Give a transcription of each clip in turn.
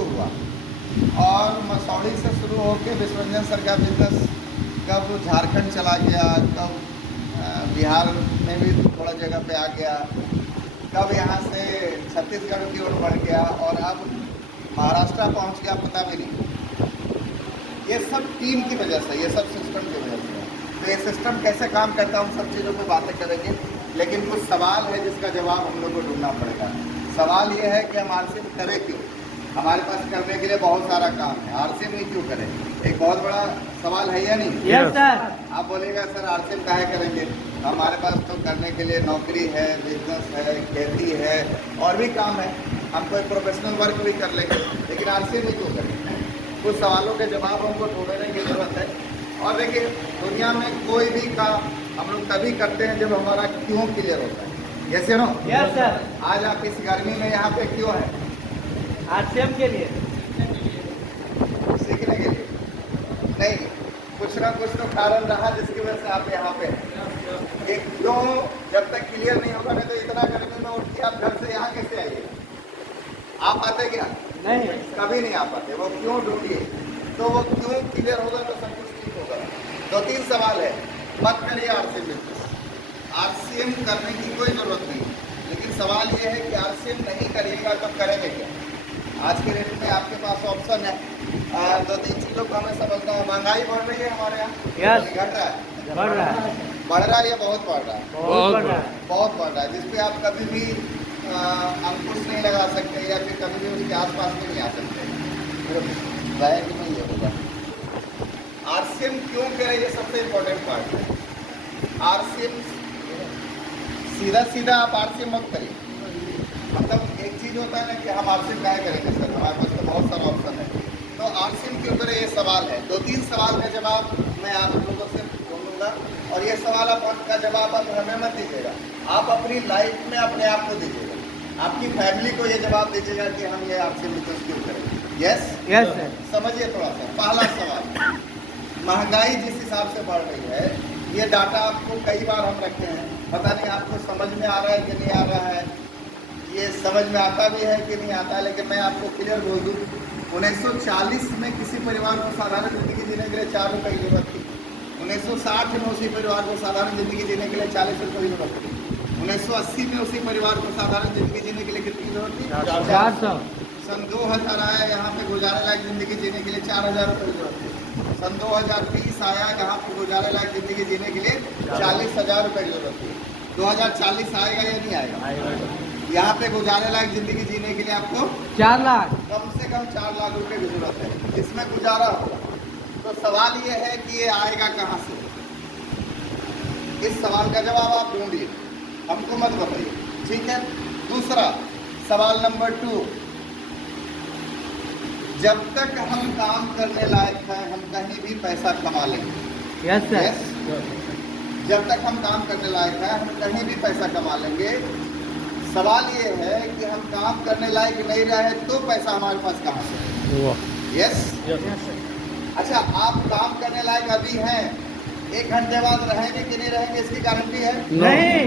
शुरू हुआ और मसौड़ी से शुरू होकर विश्वरंजन सर का बिजनेस कब झारखंड चला गया, कब बिहार में भी थोड़ा जगह पे आ गया, कब यहाँ से छत्तीसगढ़ की ओर बढ़ गया और अब महाराष्ट्र पहुँच गया, पता भी नहीं। ये सब टीम की वजह से, ये सब सिस्टम की वजह से। तो ये सिस्टम कैसे काम करता है उन सब चीज़ों पर बातें करेंगे, लेकिन कुछ सवाल है जिसका जवाब हम लोग को ढूंढना पड़ेगा। सवाल ये है कि हम आरसीएम करें क्यों? हमारे पास करने के लिए बहुत सारा काम है, आरसीएम ही क्यों करें? एक बहुत बड़ा सवाल है या नहीं? Yes sir. आप बोलेगा सर आरसीएम काहे करेंगे? हमारे पास तो करने के लिए नौकरी है, बिजनेस है, खेती है और भी काम है, हम कोई प्रोफेशनल वर्क भी कर लेंगे, लेकिन आरसीएम ही क्यों करेंगे? कुछ सवालों के जवाब हमको ढूंढने की जरूरत है। और देखिए, दुनिया में कोई भी काम हम लोग तभी करते हैं जब हमारा क्यों क्लियर होता है। Yes no? Yes sir. आज आप इस गर्मी में यहाँ पे क्यों है? आरसीएम के लिए, सीखने के लिए नहीं, कुछ ना कुछ तो कारण रहा जिसकी वजह से आप यहाँ पे हैं। ये क्यों जब तक क्लियर नहीं होगा, नहीं तो इतना गर्मी में उठ के आप घर से यहाँ कैसे आइए? आप आते क्या? नहीं, कभी नहीं आ पाते। वो क्यों ढूंढिए, तो वो क्यों क्लियर होगा तो सब कुछ ठीक होगा। 2-3 सवाल है। मत करिए आरसीएम बिजनेस, आरसीएम करने की कोई जरूरत नहीं, लेकिन सवाल ये है कि आरसीएम नहीं करिएगा तो करेंगे क्या? आज के डेट में आपके पास ऑप्शन है। 2-3 चीज़ों को हमें समझना है। महंगाई बढ़ रही है हमारे यहाँ, यस, घट रहा है, बढ़ रहा है, बढ़ रहा है या बहुत बढ़ रहा है? बहुत बढ़ रहा है, बहुत बढ़ रहा है, जिसपे आप कभी भी अंकुश नहीं लगा सकते या फिर कभी भी उसके आसपास में नहीं आ सकते। जाया कि नहीं ये होगा। आरसीएम क्यों करें, ये सबसे इम्पोर्टेंट पार्ट है। आरसीएम सीधा सीधा आप आरसीएम मत करिए। मतलब एक चीज़ होता है ना कि हम आरसीएम काहे करेंगे सर, हमारे पास तो बहुत सारा ऑप्शन है। तो आरसीएम क्यों करें, ये सवाल है। 2-3 सवाल का जवाब मैं आप लोगों से ढूंढूंगा और ये सवाल आपका जवाब आप हमें मत दीजिएगा, आप अपनी लाइफ में अपने आप को दीजिएगा, आपकी फैमिली को ये जवाब दीजिएगा कि हम ये आरसीएम बिजनेस क्यों करें। Yes yes sir. समझिए थोड़ा सा। पहला सवाल, महंगाई जिस हिसाब से बढ़ रही है, ये डाटा आपको कई बार हम रखे हैं, पता नहीं आपको समझ में आ रहा है कि नहीं आ रहा है, ये समझ में आता भी है कि नहीं आता है, लेकिन मैं आपको क्लियर बोल दूँ, 1940 में किसी परिवार को साधारण ज़िंदगी जीने के लिए 4 रुपये की जरूरत थी। 1960 में उसी परिवार को साधारण ज़िंदगी जीने के लिए 40 रुपये की जरूरत थी। 1980 में उसी परिवार को साधारण ज़िंदगी जीने के लिए कितनी जरूरत थी? 400। सन 2000 आया, यहाँ पे गुजारे लायक ज़िंदगी जीने के लिए 4000 रुपये की जरूरत थी। सन 2020 आया, यहाँ पे गुजारे लायक ज़िंदगी जीने के लिए 40,000 रुपये की जरूरत थी। 2040 आएगा या नहीं आएगा? यहाँ पे गुजारे लायक ज़िंदगी जीने के लिए आपको 4 लाख, कम से कम 4 लाख रुपए की जरूरत है, जिसमें गुजारा होगा। तो सवाल ये है कि ये आएगा कहाँ से? इस सवाल का जवाब आप ढूंढिए, हमको मत बताइए, ठीक है। दूसरा सवाल नंबर 2, जब तक हम काम करने लायक हैं हम कहीं भी पैसा कमा लेंगे। Yes sir. यस, जब तक हम काम करने लायक हैं हम कहीं भी पैसा कमा लेंगे। सवाल ये है कि हम काम करने लायक नहीं रहे तो पैसा हमारे पास कहाँ से? यस, अच्छा, आप काम करने लायक अभी हैं, 1 घंटे बाद रहेंगे कि नहीं रहेंगे इसकी गारंटी है? नहीं,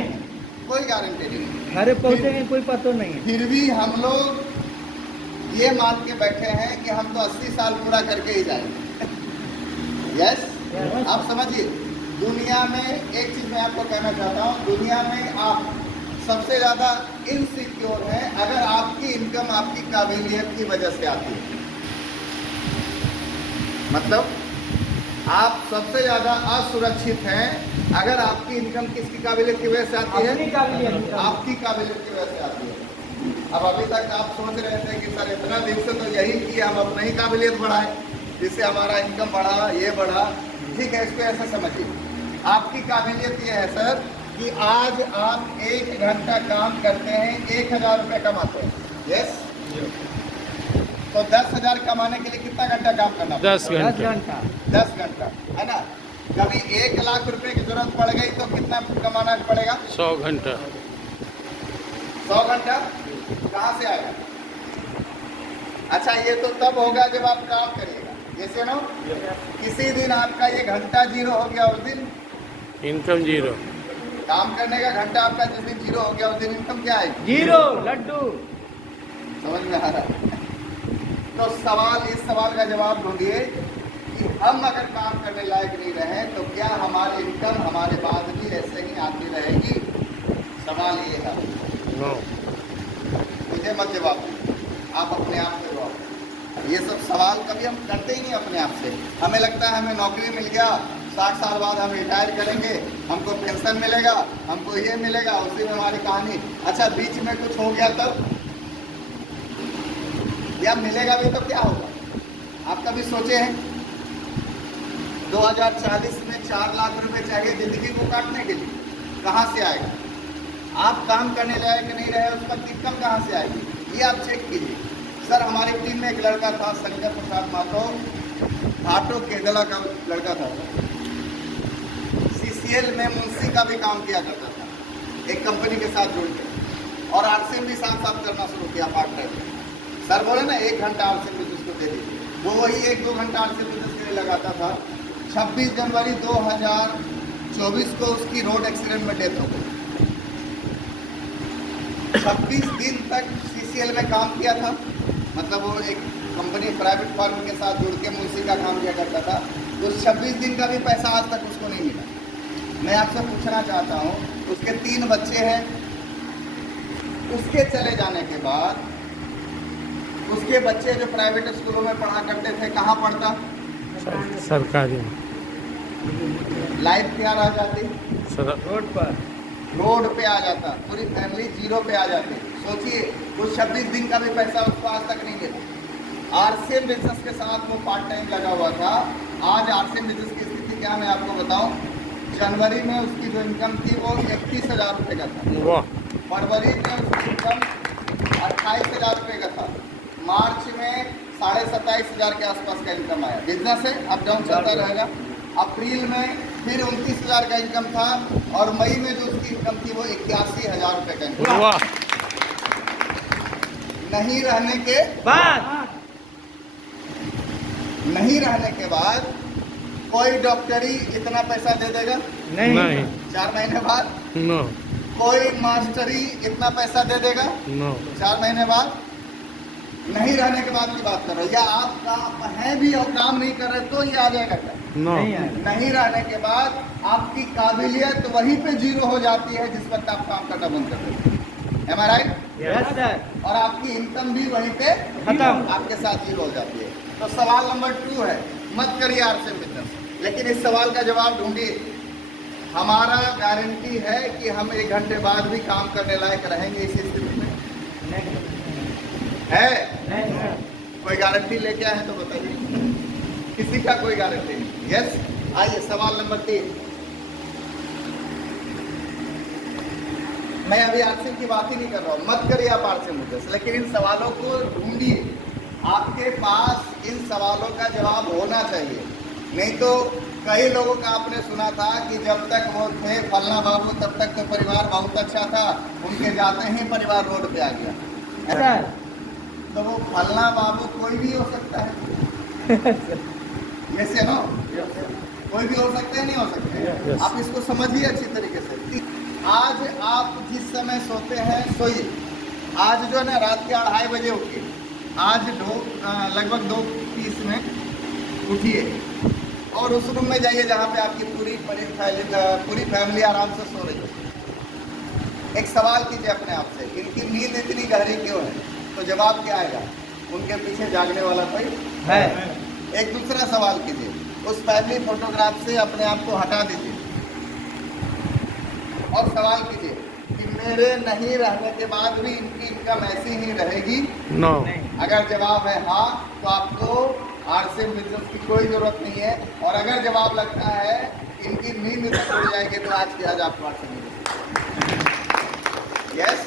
कोई गारंटी नहीं। घरे पहुंचेंगे कोई पता नहीं है। फिर भी हम लोग ये मान के बैठे हैं कि हम तो 80 साल पूरा करके ही जाएंगे। यस, आप समझिए, दुनिया में एक चीज़ मैं आपको कहना चाहता हूँ, दुनिया में आप सबसे ज़्यादा इनसिक्योर हैं अगर आपकी इनकम आपकी काबिलियत की वजह से आती है। मतलब आप सबसे ज़्यादा असुरक्षित हैं अगर आपकी इनकम किसकी काबिलियत की वजह से आती है? अपनी काबिलियत। आपकी काबिलियत की वजह से आती है। अब अभी तक आप सोच रहे थे कि सर इतना दिन से तो यही किया, हम अपना ही काबिलियत बढ़ाएं जिससे हमारा इनकम बढ़ा, ये बढ़ा। ठीक है, इसको ऐसा समझिए, आपकी काबिलियत ये है सर कि आज आप 1 घंटा काम करते हैं, 1000 रुपये कमाते हैं। यस, तो 10,000 कमाने के लिए कितना घंटा काम करना? 10 घंटा। 10 घंटा, है ना। कभी 1 लाख रुपए की जरूरत पड़ गई तो कितना कमाना पड़ेगा? 100 घंटा। 100 घंटा कहाँ से आएगा? अच्छा, ये तो तब होगा जब आप काम करिएगा। जैसे ना किसी दिन आपका ये घंटा 0 हो गया, उस दिन इनकम 0। काम करने का घंटा आपका जिस दिन 0 हो गया उस दिन इनकम क्या आएगी? 0 लड्डू। समझ में आ रहा है? तो तो इस सवाल का जवाब ढूंढिए कि हम अगर काम करने लायक नहीं रहे तो क्या हमारी इनकम हमारे बाद भी ऐसे ही आती रहेगी? सवाल ये है। नो। मुझे मत जवाब दीजिए, आप अपने आप से जवाब। ये सब सवाल कभी हम करते ही नहीं अपने आप से। हमें लगता है हमें नौकरी मिल गया, 60 साल बाद हम रिटायर करेंगे, हमको पेंशन मिलेगा, हमको ये मिलेगा, उसी में हमारी कहानी। अच्छा, बीच में कुछ हो गया तब, या मिलेगा भी तो क्या होगा? आप कभी सोचे हैं? 2040 में 4 लाख रुपए चाहिए जिंदगी को काटने के लिए, कहाँ से आएगा? आप काम करने लायक नहीं रहे, उस पर इनकम कहाँ से आएगी? ये आप चेक कीजिए। सर, हमारी टीम में एक लड़का था, शंकर प्रसाद माथो, घाटो केदला का लड़का था। CCL में मुंशी का भी काम किया करता था, एक कंपनी के साथ जुड़ के, और आरसीएम भी साथ साथ करना शुरू किया पार्ट टाइम। सर बोले ना 1 घंटा आरसीएम बिजनेस को दे दीजिए, वो वही 1-2 घंटा आरसीएम बिजनेस के लिए लगाता था। 26 जनवरी 2024 को उसकी रोड एक्सीडेंट में डेथ हो गई। 26 दिन तक CCL में काम किया था, मतलब वो एक कंपनी प्राइवेट फर्म के साथ जुड़ के मुंशी का काम किया करता था। तो 26 दिन का भी पैसा आज तक उसको नहीं मिला। मैं आपसे पूछना चाहता हूँ, उसके 3 बच्चे हैं, उसके चले जाने के बाद उसके बच्चे जो प्राइवेट स्कूलों में पढ़ा करते थे, कहाँ पढ़ता? सरकारी। लाइफ क्या रह जाती? रोड पर। रोड पे आ जाता, पूरी फैमिली जीरो पे आ जाती। सोचिए, वो 26 दिन का भी पैसा उसको आज तक नहीं मिला। आरसीएम बिजनेस के साथ वो पार्ट टाइम लगा हुआ था। आज आरसीएम बिजनेस की स्थिति क्या, मैं आपको बताऊं। जनवरी में उसकी जो इनकम थी वो 31,000 रुपये का था। वाह। फरवरी में उसकी इनकम 28,000 रुपये का था। मार्च में 27,500 के आसपास का इनकम आया। बिजनेस है, अप डाउन चलता रहेगा। अप्रैल में फिर 29,000 का इनकम था, और मई में जो उसकी इनकम थी वो 81,000 रुपये का इनकम। वाह। नहीं रहने के बाद कोई डॉक्टरी इतना पैसा दे देगा? नहीं। 4 महीने बाद। नो। कोई मास्टरी इतना पैसा दे देगा? नो। 4 महीने बाद। नहीं रहने के बाद की बात कर रहे हो, या आप हैं भी और काम नहीं कर रहे तो ये आ जाएगा क्या? नो। नहीं रहने के बाद आपकी काबिलियत वहीं पे जीरो हो जाती है जिस वक्त आप काम करना बंद कर देते हैं। Am I right? Yes sir. और आपकी इनकम भी वहीं पे खत्म, आपके साथ जीरो हो जाती है। तो सवाल नंबर 2 है, मत करिए आरसीएम बिजनेस। लेकिन इस सवाल का जवाब ढूंढिए। हमारा गारंटी है कि हम 1 घंटे बाद भी काम करने लायक रहेंगे इस स्थिति में? है? नहीं सर। कोई गारंटी लेके आए हैं तो बताइए। किसी का कोई गारंटी नहीं। यस, आइए सवाल नंबर 3। मैं अभी आरसीएम की बात ही नहीं कर रहा हूँ, मत करिए आप आरसीएम बिजनेस, लेकिन इन सवालों को ढूंढिए। आपके पास इन सवालों का जवाब होना चाहिए। नहीं तो कई लोगों का आपने सुना था कि जब तक वो थे फलना बाबू तब तक तो परिवार बहुत अच्छा था, उनके जाते ही परिवार रोड पे आ गया। सर। तो वो फलना बाबू कोई भी हो सकता है। यस या नो? कोई भी हो सकते हैं, नहीं हो सकते? Yes. आप इसको समझिए अच्छी तरीके से। आज आप जिस समय सोते हैं सोइए। आज जो है ना, रात के 2:30 बजे उठिए। आज लगभग 2:30 में उठिए और उस रूम में जाइए जहाँ पे आपकी पूरी फैमिली आराम से सो रही है। एक सवाल कीजिए अपने आप से, इनकी नींद इतनी गहरी क्यों है? तो जवाब क्या आएगा? उनके पीछे जागने वाला कोई है। एक दूसरा सवाल कीजिए, उस फैमिली फोटोग्राफ से अपने आप को हटा दीजिए और सवाल कीजिए कि मेरे नहीं रहने के बाद भी इनकी इनकम ऐसी ही रहेगी? नो। अगर जवाब है हाँ, तो आपको आरसीएम बिजनेस की कोई जरूरत नहीं है। और अगर जवाब लगता है इनकी नींद छूट जाएगी तो आज की आज आपको आरसीएम बिजनेस। यस।